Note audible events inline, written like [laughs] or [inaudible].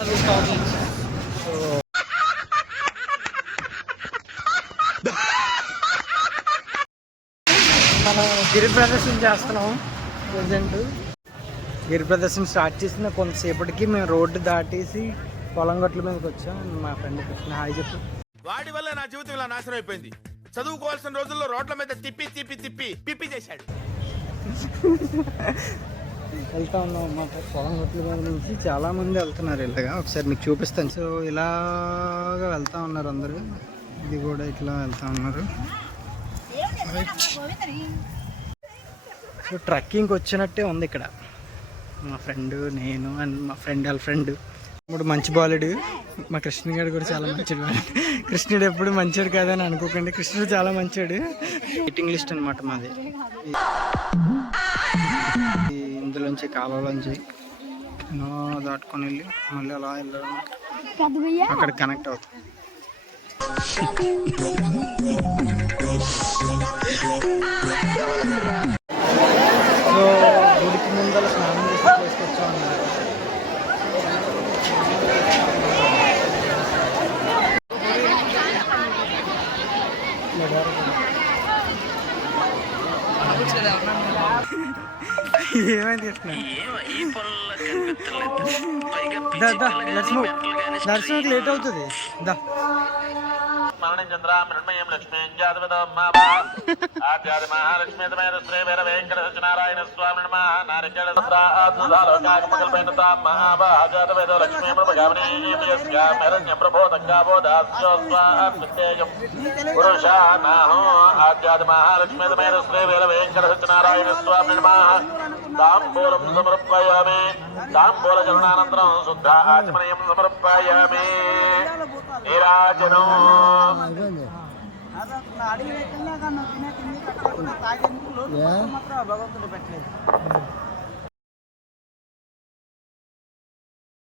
So మనం గిరి ప్రదర్శన చేస్తున్నాం. ప్రజెంట్ గిరి ప్రదర్శన స్టార్ట్ చేసిన కొంతసేపటికి మేము రోడ్డు దాటేసి పొలం గట్ల మీదకి వచ్చాం. మా ఫ్రెండ్ కృష్ణ హాయ్ చెప్పు. వాడి వల్ల నా జీవితం ఇలా నాశనం అయిపోయింది. చదువుకోవాల్సిన రోజుల్లో రోడ్ల మీద తిప్పి తిప్పి తిప్పి పిప్పి చేశాడు. [laughs] వెళ్తా ఉన్నాం అన్నమాట పొలం గట్ల మీద నుంచి చాలామంది వెళ్తున్నారు ఇలాగా. ఒకసారి మీకు చూపిస్తాను. సో ఇలాగా వెళ్తా ఉన్నారు అందరూ. ఇది కూడా ఇట్లా వెళ్తా ఉన్నారు. సో ట్రెక్కింగ్ వచ్చినట్టే ఉంది ఇక్కడ. మా ఫ్రెండ్ నేను అండ్ మా ఫ్రెండ్ వాళ్ళ ఫ్రెండ్. ఇప్పుడు మంచి బాలుడు. మా కృష్ణ గారు కూడా చాలా మంచిడు కృష్ణుడు ఎప్పుడు మంచివాడు కాదని అనుకోకండి. కృష్ణుడు చాలా మంచివాడు వెయిటింగ్ లిస్ట్ అనమాట మాది. ఇందులోంచి కాలువలోంచి ఎన్నో దాటుకొని వెళ్ళి మళ్ళీ అలా వెళ్ళడం అక్కడ కనెక్ట్ అవుతుంది సో గుడికి ముందర స్నానం చేసి అన్నారు. ఏమైంది దర్శనకు లేట్ అవుతుంది. దా. పురుషానాహో ఆద్యాది మహాలక్ష్మీ తమేద శ్రీ వీర వెంకట సత్యనారాయణ స్వామి నమ. తాంబూలం సమర్పయామి తాంబూల చరణానంతరం శుద్ధ ఆచమనయం సమర్పయామి నీరాజనం అడవి వెళ్ళినా కానీ తినే తిండి కట్టకుండా తాగేందుకు లోటు మాత్రం భగవంతుడు పెట్టలేదు.